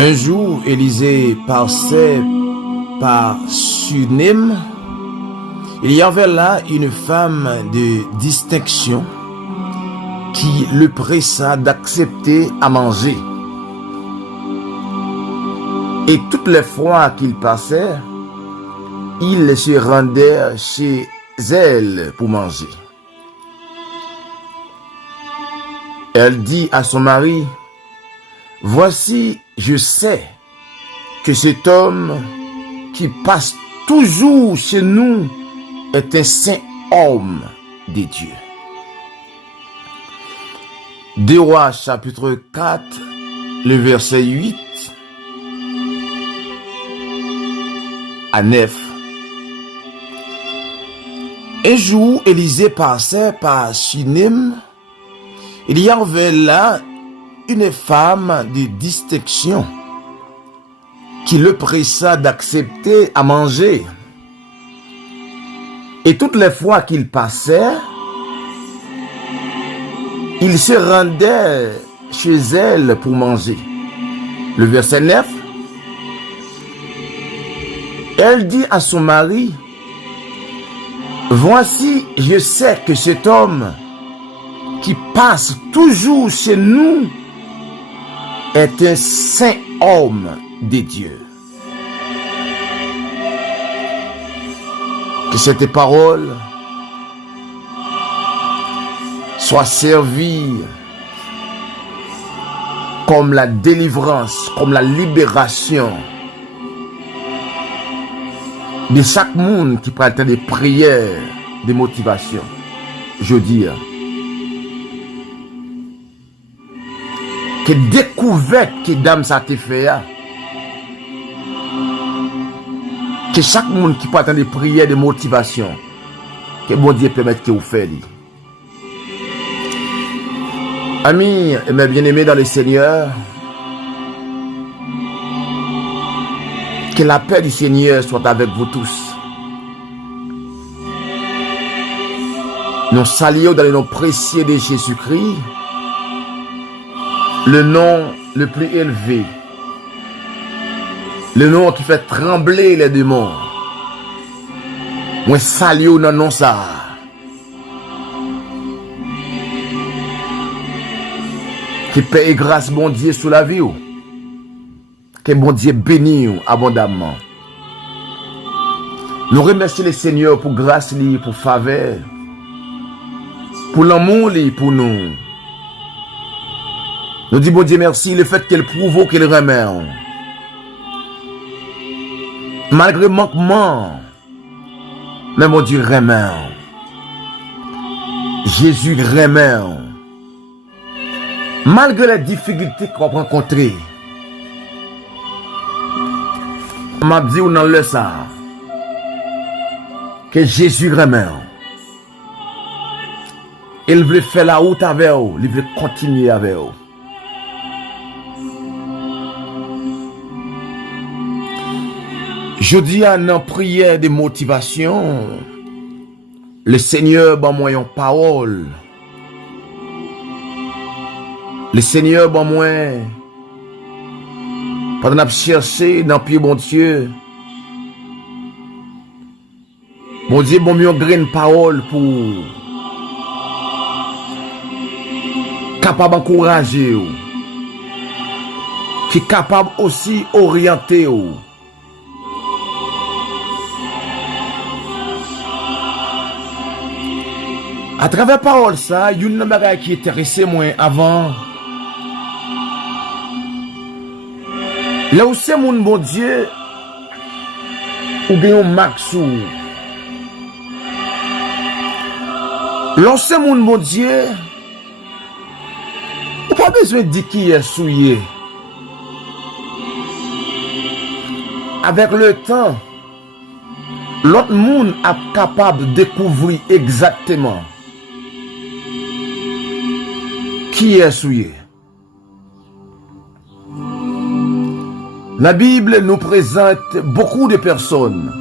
Un jour, Élisée passait par Sunem. Il y avait là une femme de distinction qui le pressa d'accepter à manger. Et toutes les fois qu'il passait, il se rendait chez elle pour manger. Elle dit à son mari, « Voici, je sais que cet homme qui passe toujours chez nous est un saint homme de Dieu. » 2 Rois chapitre 4, le verset 8 à 9. Un jour, Élisée passait par Sunem. Il y avait là une femme de distinction qui le pressa d'accepter à manger. Et toutes les fois qu'il passait, il se rendait chez elle pour manger. Le verset 9. Elle dit à son mari, « Voici, je sais que cet homme qui passe toujours chez nous est un saint homme de Dieu. » Que cette parole soit servie comme la délivrance, comme la libération de chaque monde qui prend des prières, des motivations. Je dis, que découverte que dame ça te fait, que chaque monde qui prend des prières, des motivations, que bon Dieu permette que vous fassiez. Amis et mes bien-aimés dans le Seigneur, que la paix du Seigneur soit avec vous tous. Nous saluons dans le nom précieux de Jésus-Christ, le nom le plus élevé, le nom qui fait trembler les démons. Moi saluons dans le nom ça. Que paix et grâce, bon Dieu, sous la vie. Que bon Dieu bénisse abondamment. Nous remercions le Seigneur pour grâce, pour faveur, pour l'amour pour nous. Nous disons bon Dieu merci, le fait qu'elle prouve qu'elle remet. Malgré manquement, mais mon Dieu remet. Jésus remet. Malgré les difficultés qu'on va rencontrer, m'a dit ou dans le ça que Jésus remet. Il veut faire la route avec vous, il veut continuer avec vous. Je dis à nos prières de motivation, le Seigneur ban moi une parole. Le Seigneur ban moi pendant que chercher dans pied bon Dieu. Bon Dieu bon mieux graine parole pour capable encourager ou qui capable aussi orienter ou. À travers parole ça, il y a une bagage qui intéressait moi avant. Là où c'est mon bon Dieu, ou bien un maxou. Là où c'est mon bon Dieu, ou pas besoin de dire qui est souillé. Avec le temps, l'autre monde est capable de découvrir exactement qui est souillé. La Bible nous présente beaucoup de personnes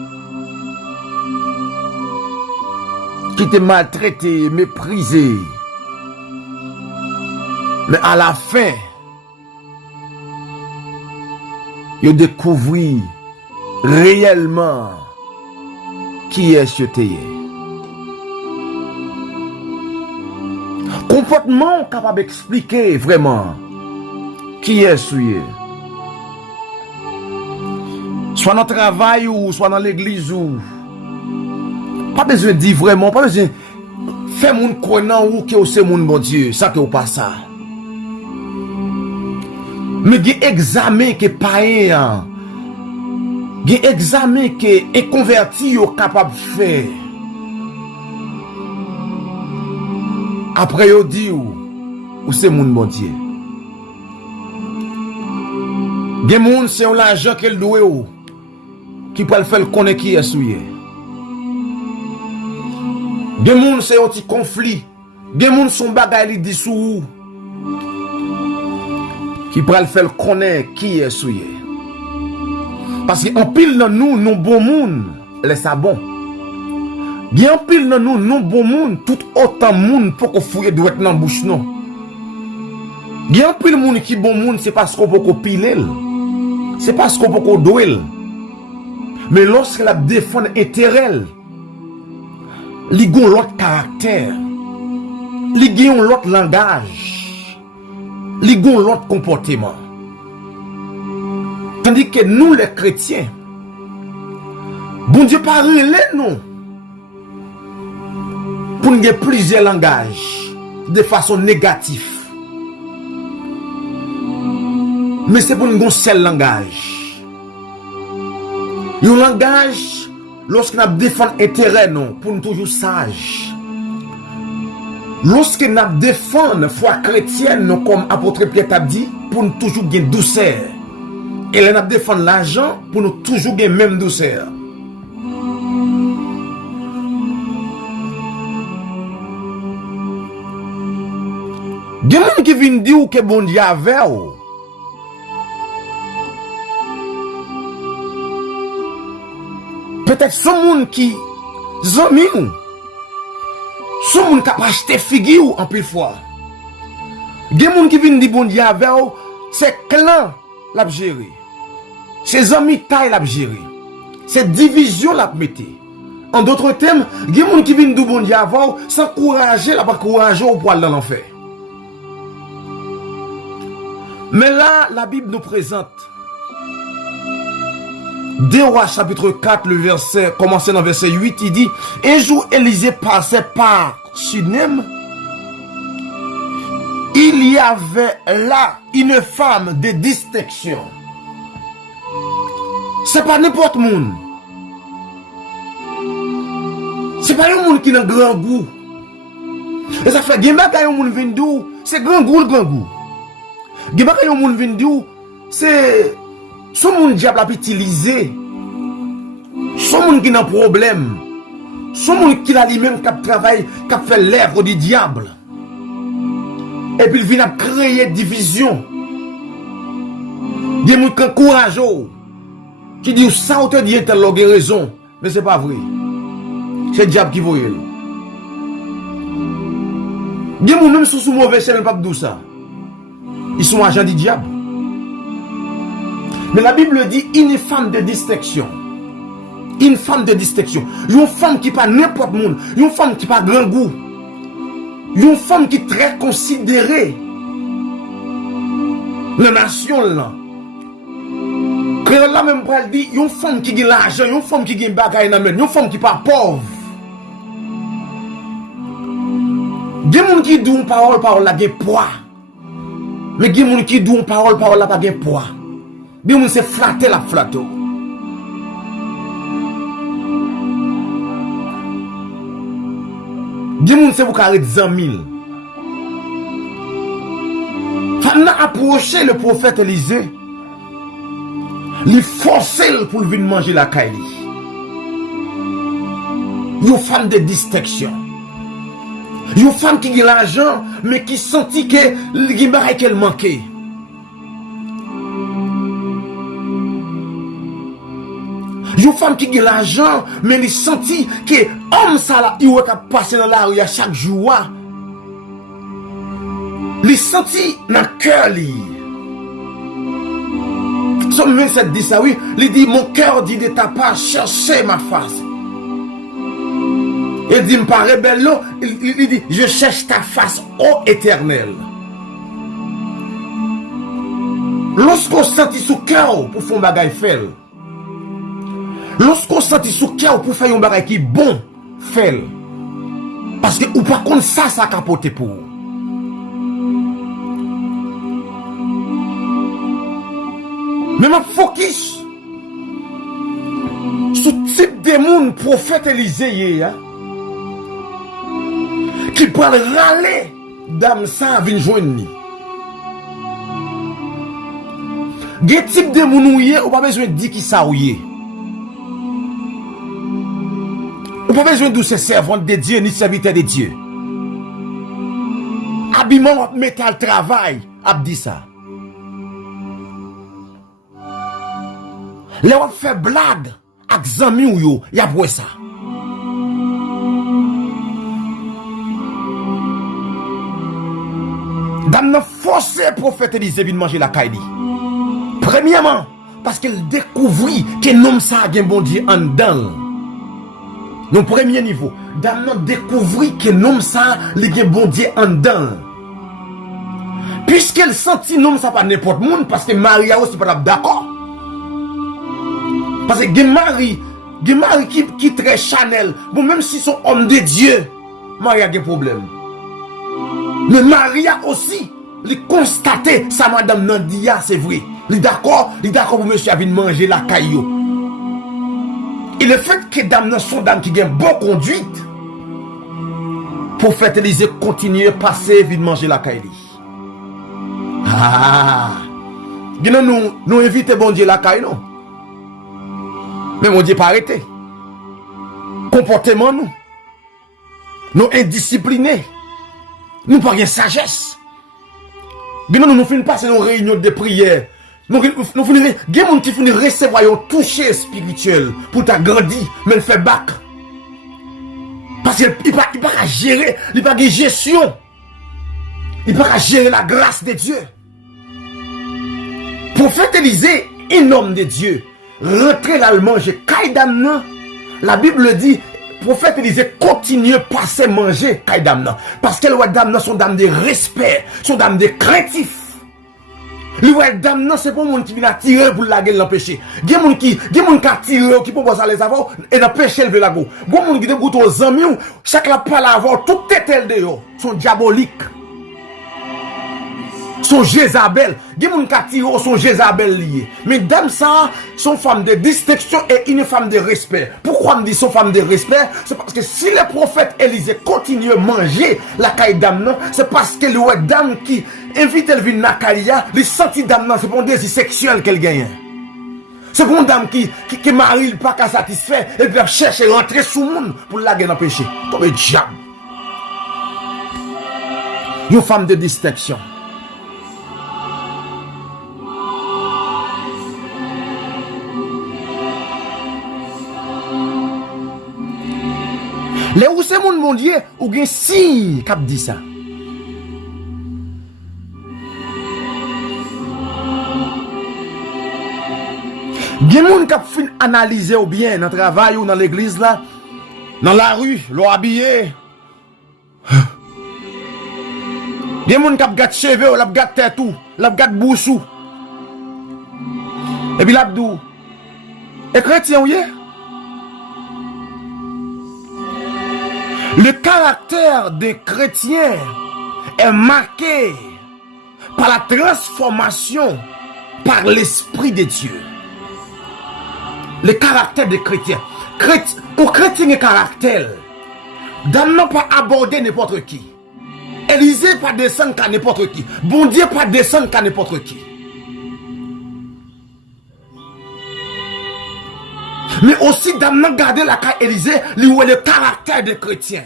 qui étaient maltraitées, méprisées. Mais à la fin, Yo découvrir réellement qui est ce t'es. Comportement capable d'expliquer vraiment qui est ce. Soit dans le travail ou soit dans l'église ou pas besoin de dire vraiment, pas besoin de faire mon connaître ou que c'est mon bon Dieu, ça que ou pas ça. Mais il y a examen que païen, il y a examen que est converti ou capable de faire. Après, il dit ou c'est mon bon Dieu. Il y a des gens qui ont l'argent qu'elle doit ou qui peut le faire connaître qui est souillé. Il y a des gens qui ont un petit conflit. Il y a des gens qui sont bagaille dissous. Qui peut le faire connaître qui est souillé. Parce qu'en pile dans nous, nous bon monde, laisse ça bon. Bien pile dans nous, nous bon monde, tout autant monde pour qu'on fouille doit être dans la bouche non. Bien pile monde qui bon monde, c'est parce qu'on peut piler. C'est parce qu'on peut douer. Mais lorsqu'elle a défendu intérêt, il y a l'autre caractère, il y a l'autre langage, il y a l'autre comportement. Tandis que nous, les chrétiens, bon Dieu parle nous pour nous avoir plusieurs langages de façon négative. Mais c'est pour nous un seul langage. Un langage, lorsqu'on a défendu intérêt, non, pour nous toujours sage. Lorsqu'on a défendu la foi chrétienne, non, comme apôtre Pierre a dit, pour nous toujours gagner douceur. Et là, on a défendu l'argent pour nous toujours gagner même douceur. Il y a des gens qui viennent dire que bon Dieu avait. Peut-être ce monde qui zomi ou ce monde qui a acheté figure en plus fois. Il y a des gens qui viennent dire bon Dieu avec c'est clan l'a géré. C'est amis taille l'a géré. C'est division l'a mettez. En d'autres termes, il y a des gens qui viennent dire bon Dieu avec s'encourager la pas courager au poil dans l'enfer. Mais là, la Bible nous présente 2 Rois chapitre 4, le verset, commencé dans le verset 8, il dit, un jour Élisée passait par Sunem, il y avait là une femme de distinction. C'est pas n'importe monde. C'est pas un monde qui a un grand goût. Et ça fait, un monde vient d'où, c'est grand goût, le grand goût. Un monde vient d'où, c'est ce monde diable a utilisé. Ce monde qui a un problème. Ce monde qui a lui-même qui travaille, qui a fait l'œuvre du diable. Et puis il vient créer division. Il y a des gens qui ont courage. Qui disent ça ou te dit que tu as raison. Mais ce n'est pas vrai. C'est le diable qui voit. Il y a des gens même sous mauvais chemin, pas de ça. Ils sont agents du diable. Mais la Bible dit une femme de distinction. Une femme de distinction. Une femme qui pas n'importe monde. Une femme qui pas grand goût. Une femme qui est très considérée. La nation là. Créole là même pour dire une femme qui a l'argent, une femme qui a bagaille dans une femme qui pas pauvre. Des gens qui disent parole la gain poids. Mais des gens qui disent parole la pas gain poids. Des gens c'est flatter la flatto. Des gens c'est vous carré 10 000. Fallait approcher le prophète Élisée. Il forcer pour venir manger la caille. Une femme de distinction. Une femme qui a l'argent, mais qui sentit que l'image qu'elle manquait. Une femme qui a l'argent, mais elle sentit que l'homme ça là, il va passer dans la rue chaque jour. Il sentit dans le cœur. Psaume 27 dit ça, oui. Il dit, mon cœur dit de ta part, cherchez ma face. Il dit, me paraît belle, il dit, je cherche ta face, ô Éternel. Lorsqu'on sentit sous cœur pour faire un bagage fait. Lorsqu'on sentit sous cœur pour faire un bagage qui est bon, fait. Parce que ou pas contre ça, ça capote pour. Mais ma focus sur type de monde prophète Élisée qui peut râler dame ça vient joindre. Des type de monde ou pas besoin de dire qui ça ou ou pas besoin de ces servantes de Dieu ni serviteurs de Dieu. Habillement métal travail a dit ça. Les on fait blague avec zami ou yo, y a pour ça. Dame n'a forcé prophète Élisée de manger la caille. Premièrement, parce qu'elle découvrit que l'homme ça a un bon Dieu en dedans. Donc premier niveau, dame n'a découvrit que l'homme ça a un bon Dieu en dedans. Puisqu'elle sentit l'homme ça pas n'importe monde parce que Maria aussi pas d'accord. Parce que Marie qui très Chanel, bon même si son homme de Dieu, Maria a des problèmes. Mais Maria aussi, il constaté ça madame Nandia, c'est vrai. Il d'accord pour monsieur a venir manger la caillou. Et le fait que dame sont dame qui gagne bonne conduite, prophète Élisée continue passer venir manger la caillou. Ah, nous invitons bon Dieu la caillou non. Mais mon Dieu pas arrêté. Comportement nous indisciplinés. Nous pas de sagesse. Nous finissons passer nos réunions de prière. Nous finissons qui finissent recevoir un toucher spirituel pour t'agrandir, mais il fait bac. Parce qu'il pas gérer, il pas de gestion. Il pas gérer la grâce de Dieu. Prophète Élisée, un homme de Dieu, rentrer là le manger, kaidam, la Bible dit, prophète Élisée continue à passer manger kaidam, parce que les dames sont dames de respect, sont dames de craintif. Les dames c'est pas monde qui vient tirer pour la gueule l'empêcher. Il y a monde qui tire qui peut passer les avoir et d'empêcher le lago. Bon monde qui dégoûte aux amis, chaque la pas avoir tout tête de yo, sont diaboliques. Son Jézabel, des gens qui tirent son Jézabel lié. Mais dame ça, sont femmes de distinction et une femme de respect. Pourquoi me dit son femme de respect? C'est parce que si le prophète Élisée continue à manger la caille dame, c'est parce que le dame qui invite elle venir na caille, les sentit dame c'est pour un désir sexuel qu'elle gagne. C'est pour une dame qui marie pas qu'à satisfaire et puis cherche à rentrer sous le monde pour la gagner dans le péché. Comme un diable. Une femme de distinction. Les où c'est mon Dieu ou bien signe qui dit ça. Bien moun qui fin analyser ou bien dans le travail ou dans l'église là, dans la rue, l'ont habillé. Bien moun qui gâte cheveux, l'a gâte tête tout, l'a gâte bouche. Et puis l'abdou. Et chrétien oui. Le caractère des chrétiens est marqué par la transformation par l'Esprit de Dieu. Le caractère des chrétiens. Pour chrétien et caractère, Dame n'a pas abordé n'importe qui. Élisée pas descendre qu'à n'importe qui. Bon Dieu pas descendre qu'à n'importe qui. Mais aussi, Dame n'a gardé la carte Élisée, lui où est le caractère des chrétiens.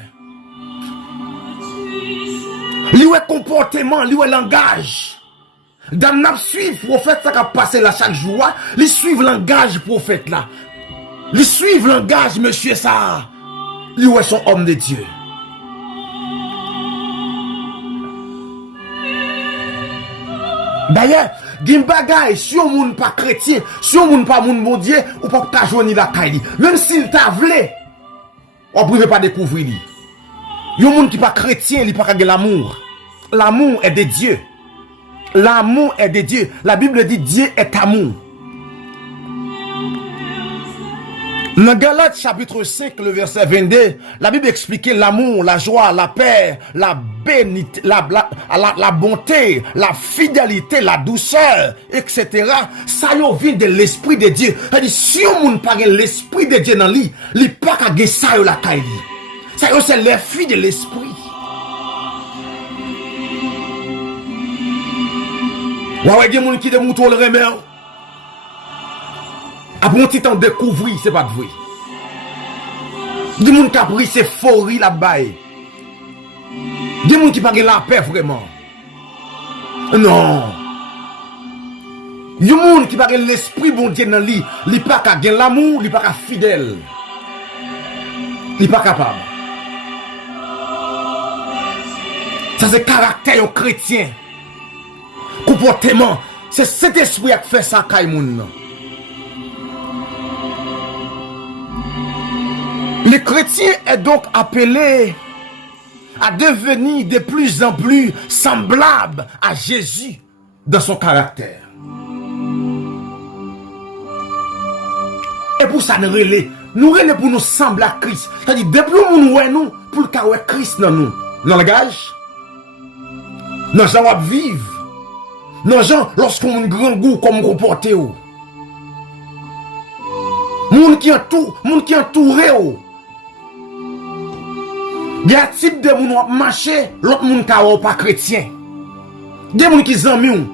Lui où est comportement, lui où est langage. Dame n'a suivi prophète ça qui a passé là chaque jour. Lui suivent langage prophète là. Lui suivent langage monsieur ça. Lui où est son homme de Dieu. D'ailleurs, gen bagay, si on moun pas chrétien, si on moun pas moun bon Dieu, ou pas ka joindre la caille. Même s'il t'a vle, on pouvait pas découvrir li. Yon moun qui pas chrétien, il pas ka gen l'amour. L'amour est de Dieu. L'amour est de Dieu. La Bible dit Dieu est amour. Dans Galates chapitre 5, le verset 22, la Bible expliquait l'amour, la joie, la paix, la bénité, la bonté, la fidélité, la douceur, etc. Ça y vient de l'esprit de Dieu. C'est-à-dire, si on n'a pas l'esprit de Dieu dans lui, il n'y a pas qu'à ça la caille. Ça c'est les filles de l'esprit. Ouais, il y a des gens qui démontrent le remède. Après un petit temps découvrir, c'est pas vrai. Des gens qui ont pris ces fories là-bas. Des gens qui n'ont pas la paix vraiment. Non. Des gens qui n'ont pas l'esprit bon Dieu dans lui. Il n'ont pas qu'à gagner l'amour, il n'ont pas qu'à fidèle. Il n'est pas capable. Ça c'est caractère chrétien. Comportement. C'est cet esprit qui fait ça à moun. Le chrétien est donc appelé à devenir de plus en plus semblable à Jésus dans son caractère. Et pour ça, nous relais pour nous sembler à Christ. C'est-à-dire, depuis que nous voyons pour le cas où Christ dans nous. Dans le langage, dans gens qui vivent, dans gens lorsqu'on a un grand goût comme comporter. Moun qui entouré. Il y a un type de moun qui marche, l'autre moun qui n'est pas chrétien. Il y a des gens qui sont amis.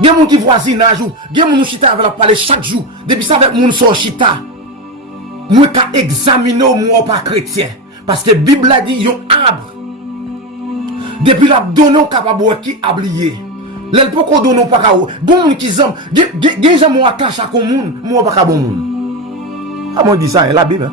Il y a des gens qui voisinage. Il y a des gens qui chita avec la parler chaque jour. Depuis ça, avec moun so chita. Moi, qui examiner ou moi pas chrétien. Parce que la Bible a dit, yon arbre. Depuis la donne capable qui ablié. L'elle peut qu'on donne pas ka ou. Bon moun qui zam, gen jam moi cache à kon moun, moi pas ka bon moun. Ah moi dit ça, la Bible.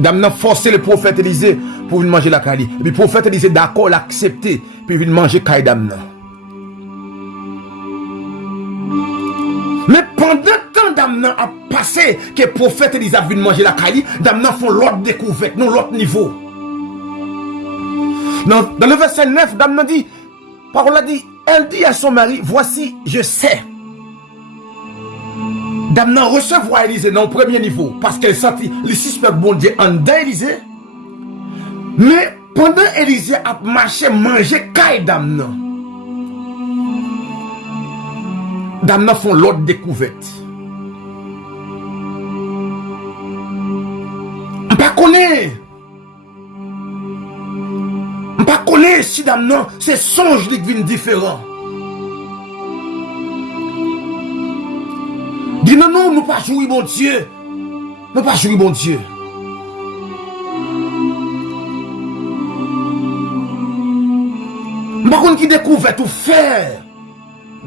Dame n'a forcé le prophète Élisée pour venir manger la caille. Et puis le prophète Élisée d'accord l'accepter puis venir manger caille dame. Mais pendant tant dame a passé que le prophète Élisée a venu manger la caille, dame n'a font l'autre découverte, non l'autre niveau. Dans le verset 9, dame n'a dit, parole a dit, elle dit à son mari, voici, je sais. Dame n'a recevoir Élisée dans le premier niveau parce qu'elle sentit le suspect bon Dieu en dedans Élisée. Mais pendant Élisée a marché manger caille dame n'a font l'autre découverte. On pas connaît si dame n'a c'est songe qui viennent différents. Dis non, nous pas jouer bon Dieu. Nous pas jouer bon Dieu. Par contre, qui découvre tout faire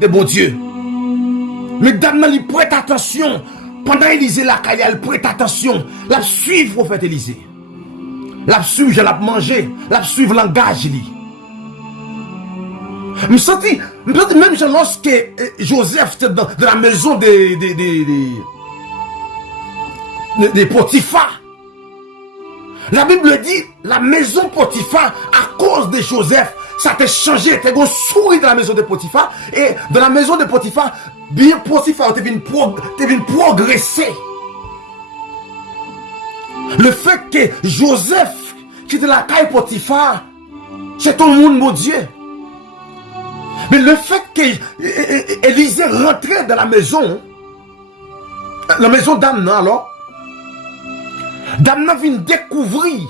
de bon Dieu. Mais dame il prête attention. Pendant Élisée la caille, elle prête attention. La suivre prophète Élisée. La suivre, la manger. La suivre langage li. Je me sentis, même lorsque Joseph était dans la maison de Potiphar. La Bible dit, la maison Potiphar, à cause de Joseph, ça t'a changé. T'es un sourire dans la maison de Potiphar. Et dans la maison de Potiphar, bien Potiphar, t'es venu progresser. Le fait que Joseph, qui était la caille Potiphar, c'est ton monde, mon Dieu. Mais le fait que Élisée rentrait dans la maison d'Amna, alors, Damna vient découvrir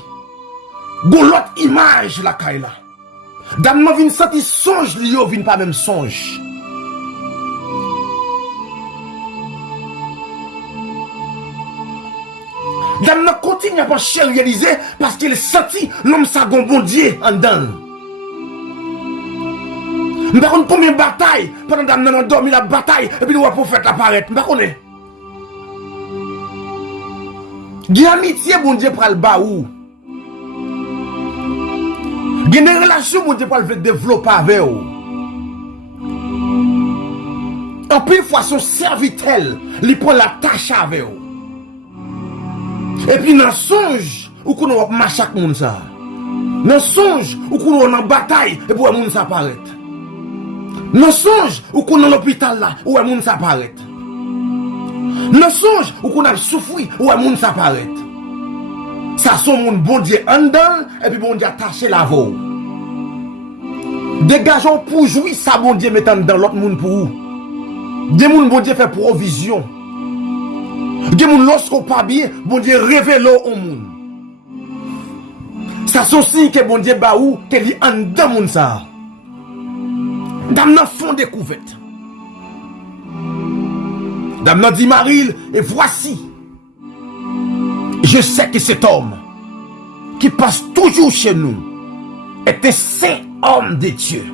l'autre image la caille là. Damna vient sentir songe, lui vient pas même songe. Damna continue à pencher réaliser parce qu'il sentit l'homme sa bon Dieu en dedans. Par contre, combien de batailles pendant que nous avons dormi la bataille et puis nous avons prophète apparaître. Je ne sais Gen amitié bon Dieu pral ba ou. Gen des relations bon Dieu pral veut développer avec ou. En plus fois son serviteur, il prend la tâche avec ou. Et puis dans songe ou qu'on va marcher avec moun ça. Dans songe ou qu'on en bataille et pour moun ça paraît. Dans songe ou qu'on dans l'hôpital là où moun ça paraît. Dans songe ou qu'on a souffri ou moun ça paraît. Ça son moun bon Dieu en dedans et puis bon Dieu attaché la voix. Dégageons pour jouir ça bon Dieu mettant dans l'autre monde pour vous. Des moun bon Dieu fait provision. Des moun lorsqu'on pas bien, bon Dieu révèle au monde. Ça sont signe que bon Dieu ba ou que li en dedans moun ça. Dame nan fond découverte. Dame nan dit Marie, et voici. Je sais que cet homme qui passe toujours chez nous est un saint homme de Dieu.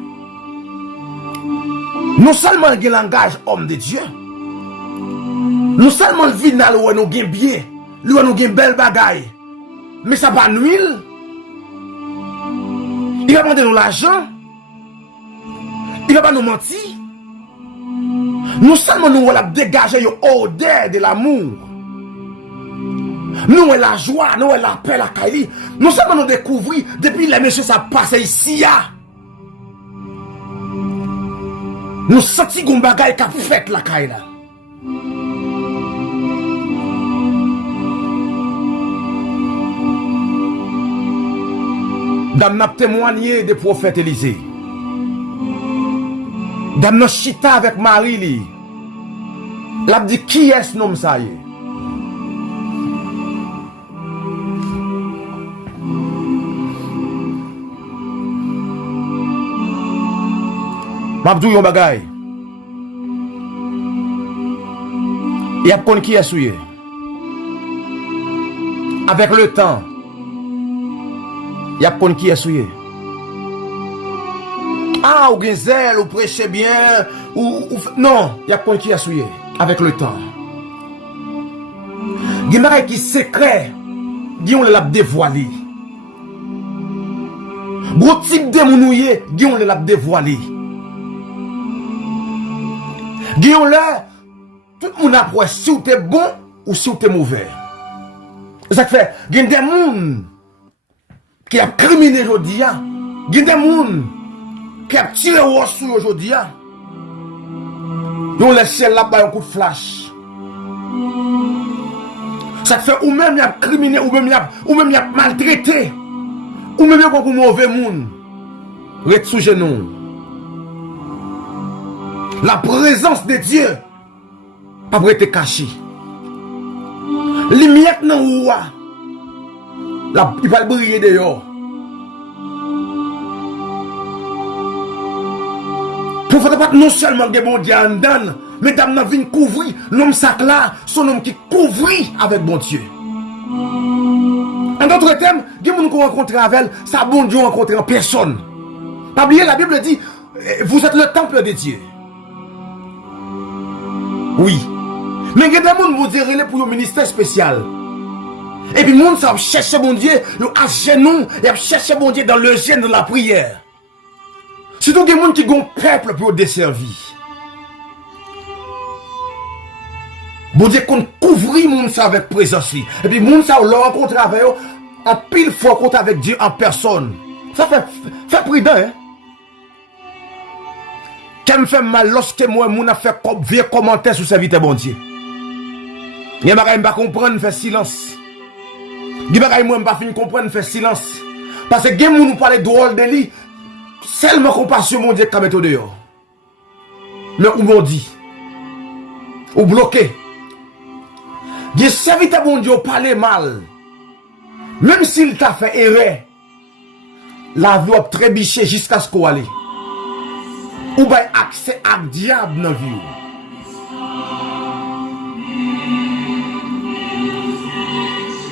Non seulement il langage homme de Dieu, non seulement le final où nous gagne bien, lui nous gagne belle bagaille, mais ça va nuire. Il va demander nous l'argent, il va pas nous mentir. Non seulement nous allons dégager une odeur de l'amour, nous la joie, nous la paix, la caille. Non seulement nous découvrir depuis les messieurs ça passe ici. Nous sentons qu'on bagaille qu'a fait la caille. Dame n'a témoigné des prophètes Élisée. Dame n'a chita avec Marie li. L'a dit qui est ce nom ça y est. Mabdou yon bagay. Y a kon qui est souillé. Avec le temps. Y a kon qui est souillé. Ah, ou gen zèle, ou prêchez bien, non, y a kon qui est souillé. Avec le temps. Gen bagay qui secret, gen on l'a dévoilé. Gros type de mounouye, gen on l'a dévoilé. Gen on l'a, tout le monde approche si ou t'es bon ou si ou t'es mauvais. Ça fait, gen des moun qui a criminé aujourd'hui, gen des moun qui a tiré au sous aujourd'hui. Nous les ciel là-bas un coup de flash. Ça fait ou même y a criminé, ou même y a maltraité, ou même y a un mauvais monde. Reste sous genou. La présence de Dieu pas pour être cachée. Lumière nan ou il va briller dehors. Pour faire pas non seulement des bon Dieu en dedans, mais dame n'a vinn couvrir l'homme sac là, son homme qui couvrit avec bon Dieu. En d'autres termes, des gens qu'on rencontre avec, ça bon Dieu rencontre en personne. Pas oublier la Bible dit vous êtes le temple de Dieu. Oui. Mais il y a des gens qui vont dire pour le ministère spécial. Et puis, les gens savent chercher bon Dieu, ils à genoux, et chercher bon Dieu dans le jeûne, dans la prière. Surtout des gens qui ont un peuple pour desservir. Bon Dieu, qu'on couvre les gens avec présence. Et puis, les gens savent leur rencontre avec eux, en pile fois compte avec Dieu en personne. Ça fait prudent, hein? Qu'elle me fait mal lorsque moi, mon a fait vieux commentaire sur serviteur bon Dieu. Il y a des gens qui ne comprennent pas, faire silence. Il y a des gens qui ne pas comprendre, faire silence. Parce que les gens qui nous parlent drôle de lui, seulement compassion, mon Dieu, qui met au dehors. Mais où m'ont dit, ou bloqué. Les serviteurs bon Dieu parlent mal. Même s'il t'a fait erreur, la vie a trébuché jusqu'à ce qu'on aille. Ou bien accès à diable dans la vie.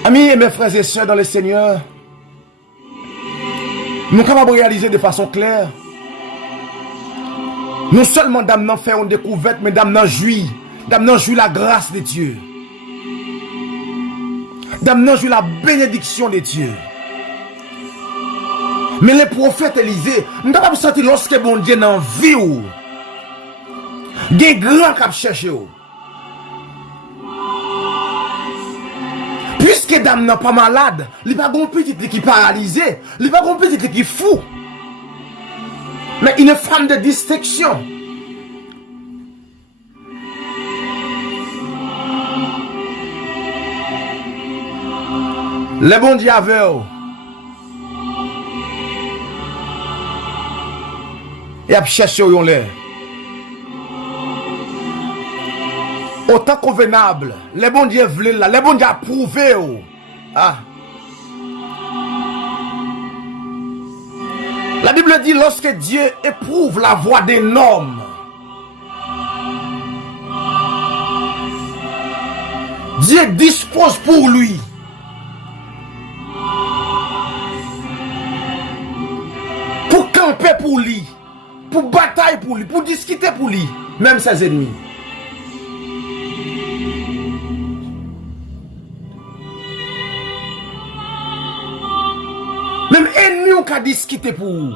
Amis et mes frères et sœurs dans le Seigneur, nous sommes capables de réaliser de façon claire. Non seulement d'amener faire une découverte, mais d'amener jouir la grâce de Dieu. Dame nan joue la bénédiction de Dieu. Mais les prophètes Élysée, nous avons senti lorsque bon Dieu dans vie ou, des grands qui cherché ou. Puisque dame n'est pas malade, il n'est pas un petit qui est paralysé, il n'est pas un petit qui est fou. Mais une femme de distinction. Le bon Dieu avait et a cherché où on l'est. Autant convenable, les bons dieux voulaient là, les bons dieux approuvé. Ah. La Bible dit lorsque Dieu éprouve la voix d'un homme, Dieu dispose pour lui pour camper pour lui, pour batailler pour lui, pour discuter pour lui, même ses ennemis. Même ennemi on a discuté pour vous.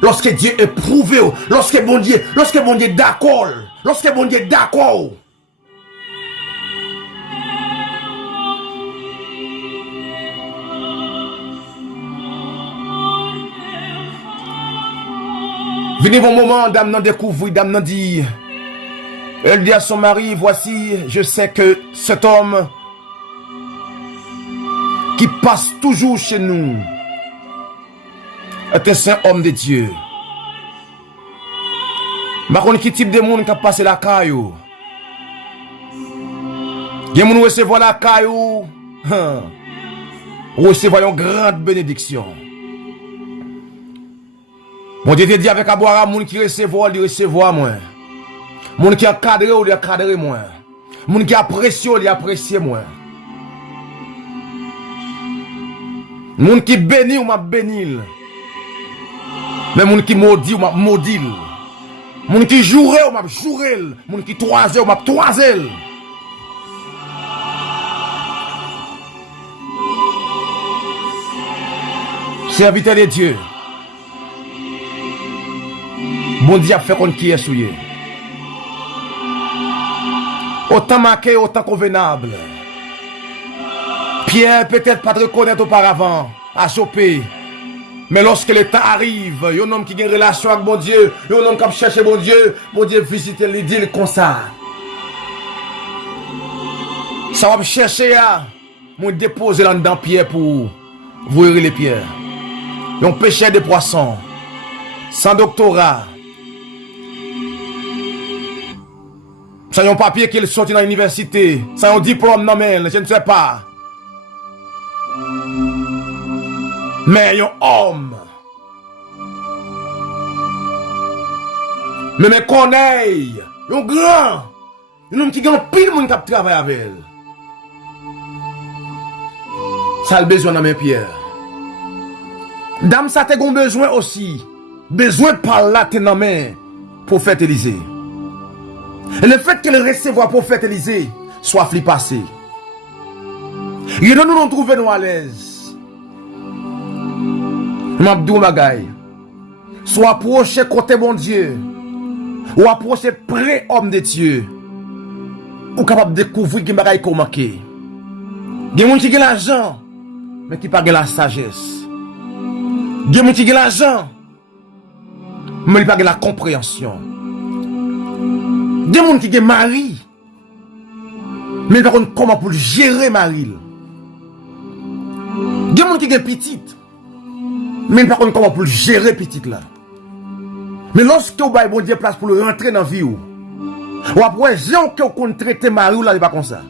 Lorsque Dieu est prouvé, lorsque bon Dieu est d'accord, lorsque bon Dieu est d'accord. Venez mon moment, dame n'en découvre, dame n'en dit. Elle dit à son mari, voici, je sais que cet homme qui passe toujours chez nous est un saint homme de Dieu. Par contre, quel type de monde qui a passé la caillou? Il y a des gens qui recevoir la caillou, recevoir une grande bénédiction. Bon Dieu te dit avec Aboara, moun qui recevoir, il recevoir moins. Moun qui a cadré, il a cadré moins. Moun qui apprécie, il apprécie moins. Moun qui bénit ou m'a béni. Mais moun qui maudit ou m'a maudit. Moun qui joué ou m'a joué. Moun qui toisé ou m'a toisé. Serviteur de Dieu. Bon Dieu a fait qu'on qui est souillé. Autant marqué, autant convenable. Pierre peut-être pas te reconnaître auparavant, à choper. Mais lorsque le temps arrive, il y a un homme qui a une relation avec bon Dieu, il y a un homme qui cherche bon Dieu visite lui dit comme ça. Ça va chercher à me déposer là dedans pierre pour ouvrir les pierres. Un pêcheur de poissons, sans doctorat. Ça y a un papier qu'il sorti dans l'université, ça y a un diplôme non mais je ne sais pas. Mais un homme. Mais mes connais, un grand, un homme qui a un pile de monde qui travaille avec elle. Ça a besoin de mes pierres. Dame, ça te gon besoin aussi. Besoin de parler là, dans main, prophète Élysée. Et le fait qu'elle recevoir prophète Élysée, soit flippé. Et nous nous trouvons à l'aise. M'abdou Magay. Soit approché côté bon Dieu. Ou approché près homme de Dieu. Ou capable de découvrir qui bagaille comment manquer. Il y a des gens qui ont l'argent, mais qui pas la sagesse. Il y a des gens qui ont l'argent, mais qui pas la compréhension. Il y a des gens qui ont mari, mais ils ne savent pas comment pour gérer mari. Il y a des gens qui ont petite, mais ils ne savent pas comment pour gérer petite là. Mais lorsque vous avez bon Dieu place pour le rentrer dans la vie, ou après, gens qui ont traité mari là, il n'est pas comme ça.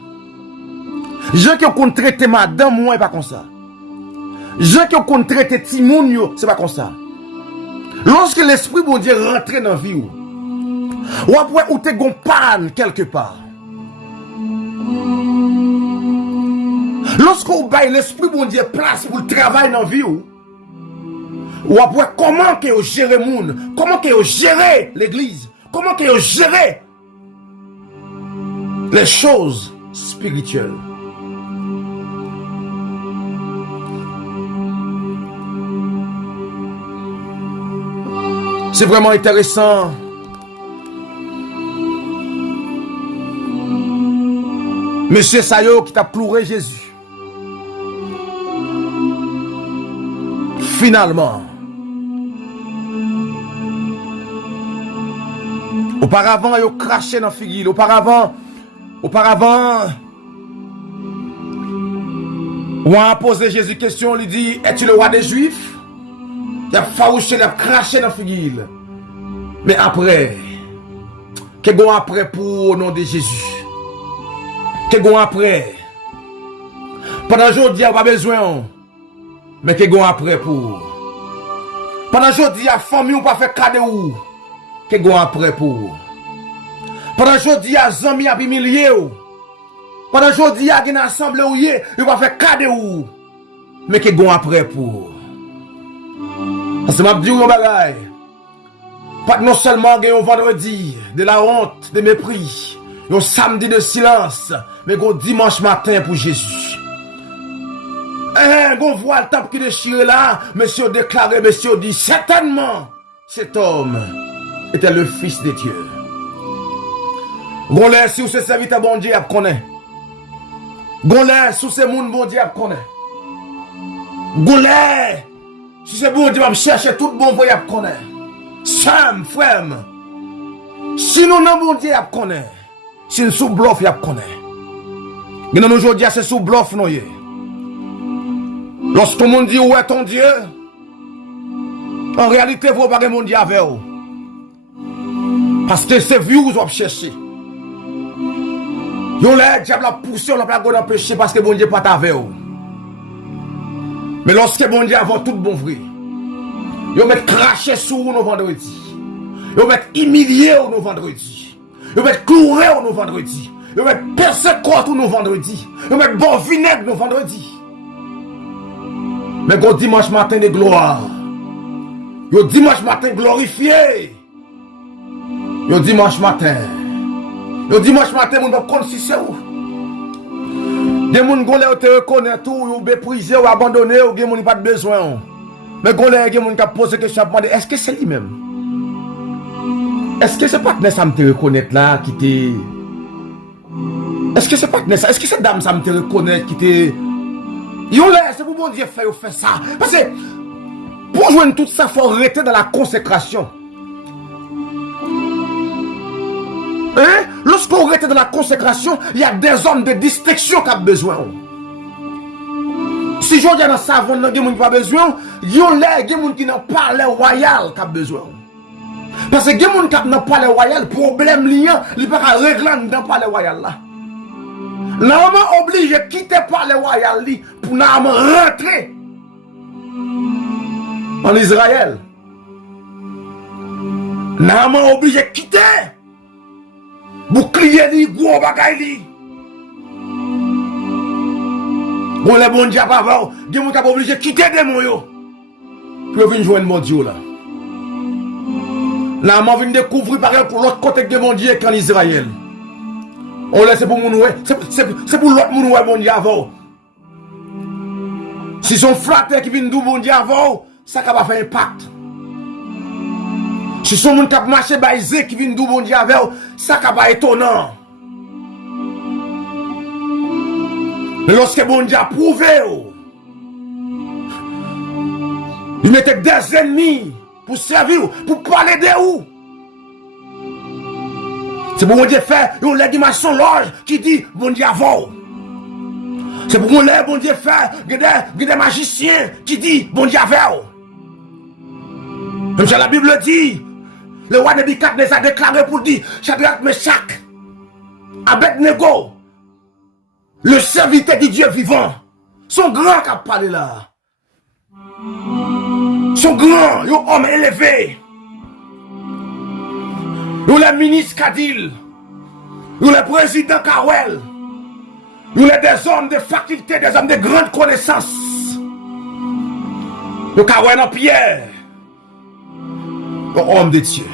Gens qui ont traité madame, moi, il n'est pas comme ça. Gens qui ont traité Timoun, c'est pas comme ça. Lorsque l'esprit bon Dieu rentre dans la vie, ou après, ou te gon panne quelque part. Lorsque vous avez l'esprit bon Dieu place pour le travail dans la vie, ou après, comment que vous gérez le monde, comment que vous gérez l'église, comment que vous gérez les choses spirituelles. C'est vraiment intéressant. Monsieur Sayo qui t'a pleuré Jésus. Finalement. Auparavant, il a craché dans la figure. Auparavant, on a posé Jésus question, il dit, es-tu le roi des Juifs? Il a farouché, il a craché dans la figure. Mais après, qu'est-ce qu'on après pour au nom de Jésus? Qu'est-ce qu'on après? Pendant aujourd'hui, il n'y a pas besoin. Mais qu'est-ce qu'on après pour? Pendant aujourd'hui, il y a famille, on pas fait cadeau. Qu'est-ce qu'on après pour? Pendant aujourd'hui, il y a amis à milliers. Pendant aujourd'hui, il y a une assemblée où il va faire cadeau. Mais qu'est-ce qu'on après pour? Parce que je dis un bagage. Pas non seulement un vendredi de la honte, de mépris, un samedi de silence, mais un dimanche matin pour Jésus. On voit le temple qui déchire là, monsieur déclaré, monsieur dit, certainement, cet homme était le Fils de Dieu. Gonlè si ou se serviteur bon Dieu ap connaît. Gonlè si ou se moun bon Dieu ap connaît. Gonlè si c'est bon Dieu ap chercher tout bon voyage ap connaît. Sam, frère. Si nous non bon Dieu ap connaît. Si nous sous bluff ap connaît. Mais non aujourd'hui c'est sous bluff non yé. Lorsque tout le monde dit où est ton Dieu, en réalité vous pas mon Dieu avec vous. Parce que c'est vous vous cherchez. Yon le diable a poussé, on a pas go dans péché parce que bon Dieu pas avec vous. Mais lorsque bon Dieu avant tout bon vrai, yon met cracher sur nous vendredi. Yon met humilier nous vendredi. Yon met clouer nous vendredi. Yon met persécuter nous vendredi. Yon met bon vinaigre nous vendredi. Mais bon dimanche matin de gloire. Yon dimanche matin glorifié. Yon dimanche matin. Yon dimanche matin, moun va connaître si c'est où. Des moun gonlè te reconnaît tout, ou méprisé ou abandonné, ou gen moun pas de besoin. Mais gonlè gen moun qui pose question, est-ce que c'est lui-même? Est-ce que c'est pas que ça me te reconnaître là, qui te... Est-ce que c'est pas que ça? Est-ce que cette dame ça me te reconnaître, qui te... Yon là, c'est pour bon Dieu faire ça. Parce que, pour joindre tout ça, il faut rester dans la consécration. Hein? Lorsqu'on reste dans la consécration, il y a des hommes de distinction qui ont besoin. Si je dis dans savon, il y a des gens qui n'ont pas besoin, il y a des gens qui n'ont pas le royal qui ont besoin. Parce que les gens qui n'ont pas le royal, le problème liant, il ne peut pas régler dans pas le royal là. Normalement, obligé de quitter pas le royal pour rentrer en Israël. Normalement, obligé de quitter. Bouclier li, gros bagay li. Bon, les bons diables avant, des gens qui sont obligés de quitter des mots. Pour venir joindre mon Dieu là. Là, on vient découvrir par exemple pour l'autre côté de mon Dieu qu'en Israël. On laisse pour mon c'est pour l'autre moun ouais bon Dieu avant. Si son frère qui vient d'où bon Dieu avant, ça va faire impact. Si son moun kap marché baisé qui vient d'où bon Dieu avec, ça va être étonnant. Mais lorsque bon Dieu a prouvé, il mettait des ennemis pour servir, pour parler de où. C'est pour bon Dieu faire une légitimation loge qui dit bon Dieu avant. C'est pour bon Dieu faire des magiciens qui dit bon Dieu avant. Comme ça la Bible dit, le roi Nebuchadnezzar a déclaré pour dire, Shadrach, Meshach, Abednego, le serviteur du Dieu vivant, sont grands qui a parlé là. Sont grands, ils sont hommes élevés. Ils sont les ministres Kadil, ils sont les présidents Kawel, ils sont des hommes de faculté, des hommes de grande connaissance. Ils sont Kawel en pierre. Homme de Dieu.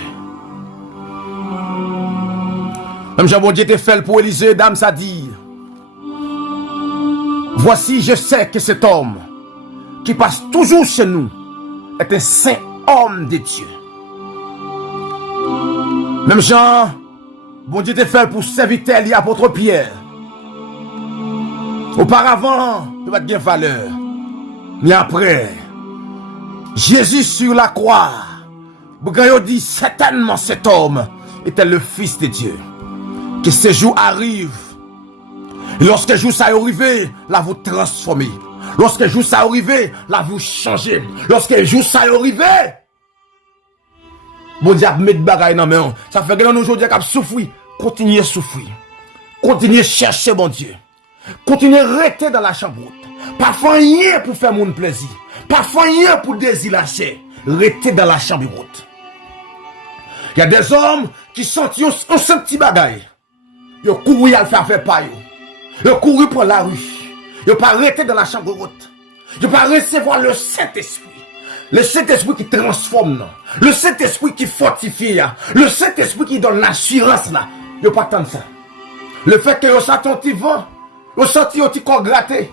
Même Jean Dieu te fait pour Élisée, dame, ça dit. Voici, je sais que cet homme qui passe toujours chez nous est un saint homme de Dieu. Même Jean, bon Dieu t'a fait pour serviteur et apôtre Pierre. Auparavant, il n'y a pas de valeur. Mais après, Jésus sur la croix, Bougayo dit certainement cet homme était le Fils de Dieu. Que ce jour arrive. Et lorsque le jour ça arrive, là vous transformez. Lorsque le jour ça arrive, là vous changez. Lorsque le jour ça arrive, bon Dieu mettre bagaille dans main. Ça fait que nous aujourd'hui qu'on souffrir, continuez à souffrir. Continuez à chercher bon Dieu. Continuez à rester dans la chambre haute. Pas faire rien pour faire mon plaisir. Pas faire rien pour désirer la chair. Restez dans la chambre haute. Il y a des hommes qui sentent un seul petit bagaille. Ils courent à le faire pas. Ils courent pour la rue. Ils ne pas rester dans la chambre haute. Ils ne pas recevoir le Saint-Esprit. Le Saint-Esprit qui transforme. Le Saint-Esprit qui fortifie. Le Saint-Esprit qui donne l'assurance. Ils ne pas attendre ça. Le fait que vous sentez un petit vent. Vous sentez un petit corps gratté.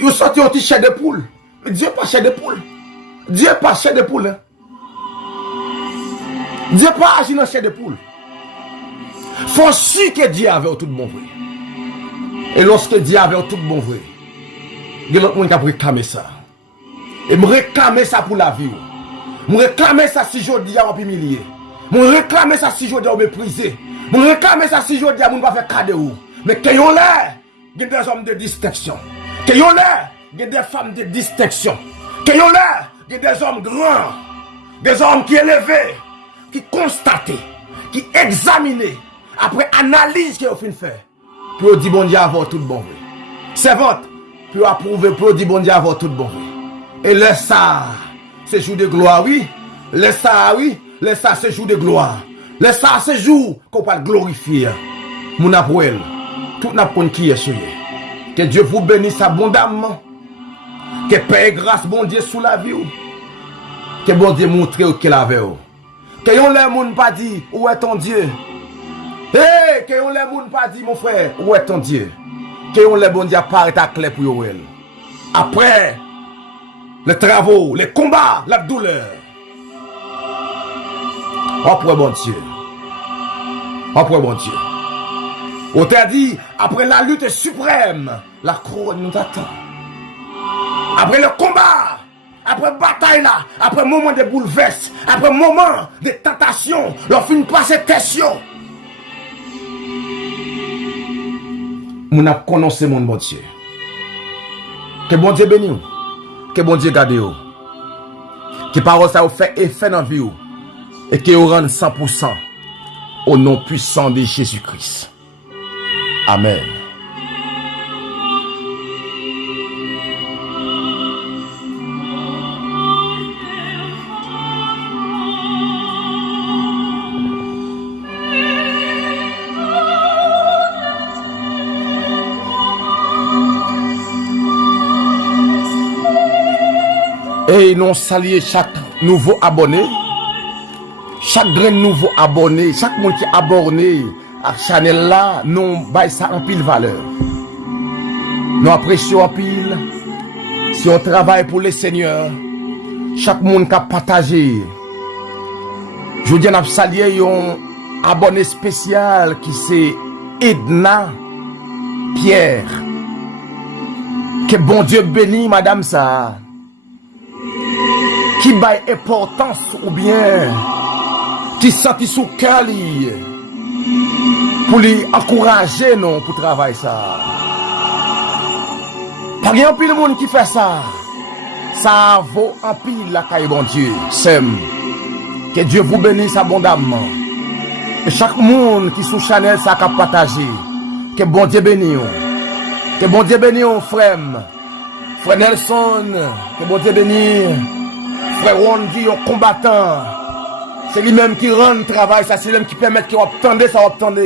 Vous sentez un petit chair de poule. Mais Dieu pas chair de poule. Dieu pas chair de poule. Dieu pas agir dans chair de poule. Faut su que Dieu avait tout bon vrai. Et lorsque Dieu avait tout bon vrai, il y a l'autre monde qui a réclamé ça. Et me réclamer ça pour la vie. Me réclamer ça si je dis à humilier. Me réclamer ça si je dis à mépriser. Me réclamer ça si je dis à ne pas faire cadeau. Mais que yon là, il y a des hommes de distinction. Que yon là, il y a des femmes de distinction. Que yon là, il y a des hommes grands. Des hommes qui élevés, qui constatent, qui examinent, après analyse qu'ils ont fait faire. Pour dire bon Dieu avoir tout bon vrai. C'est votre. Pour approuver, pour dire bon Dieu avoir tout bon vrai. Et laisse ça, c'est jour de gloire, oui. Laisse ça, oui. Laisse ça, c'est jour de gloire. Laisse ça, c'est jour qu'on peut glorifier. Mon apouel, tout n'a pas qui est sur lui. Que Dieu vous bénisse abondamment. Que paix et grâce, bon Dieu, sous la vie. Que bon Dieu montre qu'il avait. Que yon le moun pas dit, où est ton Dieu? Hey, que yon le moun pas dit, mon frère, où est ton Dieu? Que yon le bon Dieu apparaît à clé pour yon. Après, les travaux, les combats, la douleur. Après bon Dieu. Après bon Dieu. On t'a dit, après la lutte suprême, la couronne nous attend. Après le combat, après bataille là, après moment de bouleverse, après moment de tentation, l'on finit pas cette question. Nous avons connu mon bon Dieu. Que bon Dieu bénisse. Que bon Dieu garde vous. Que parole ça vous fait effet dans la vie. Et que vous rende 100% au nom puissant de Jésus-Christ. Amen. Et nous saluons chaque nouveau abonné, chaque grand nouveau abonné, chaque monde qui est abonné à la chaîne là, nous baillons ça en pile valeur. Nous apprécions en pile, si on travaille pour le Seigneur, chaque monde qui a partagé. Je vous dis, nous saluons un abonné spécial qui c'est Edna Pierre. Que bon Dieu bénisse madame ça. Qui baille importance ou bien qui sentit sous cœur pour lui encourager non pour travailler ça. Pas grand pile monde qui fait ça. Ça vaut en pile la caille bon Dieu. Sem. Que Dieu vous bénisse abondamment. Et chaque monde qui sous Chanel ça a partagé. Que bon Dieu bénisse. Que bon Dieu bénisse frère. Frère Nelson, que bon Dieu bénisse. Frère Wondi, un combattant. C'est lui-même qui rend le travail, ça c'est lui-même qui permet qu'on obtende ça, obtende.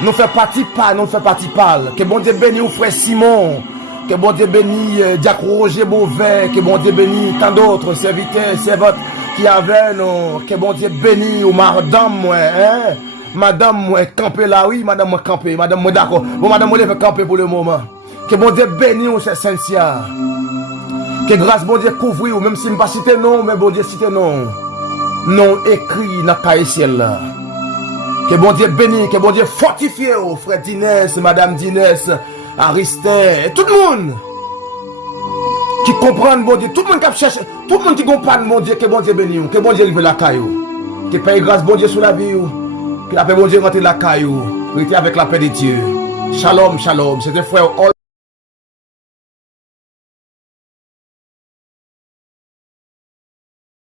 Nous fait partie pas, nous fait partie pas. Que bon Dieu bénisse frère Simon. Que bon Dieu bénisse Jacques Roger Beauvais. Que bon Dieu bénisse tant d'autres serviteurs, servantes qui avaient nous. Que bon Dieu bénisse ou madame moi, hein. Madame moi camper là, oui, madame moi camper, madame moi d'accord. Bon madame moi fait camper pour le moment. Que bon Dieu bénisse c'est Saint-Cia. Que grâce bon Dieu couvre, même si je ne pas citer non, mais bon Dieu cite non. Non écrit dans le ciel là. Que bon Dieu bénisse, que bon Dieu fortifie, oh, frère Dinès, madame Dinès, Aristide, tout le monde qui comprend bon Dieu, tout le monde qui cherche, tout le monde qui comprend mon Dieu, que bon Dieu bénisse, que bon Dieu livre la caillou, que paye grâce bon Dieu sur la vie, que la paix bon Dieu rentre la caillou, rester avec la paix de Dieu. Shalom, shalom, c'est un frère All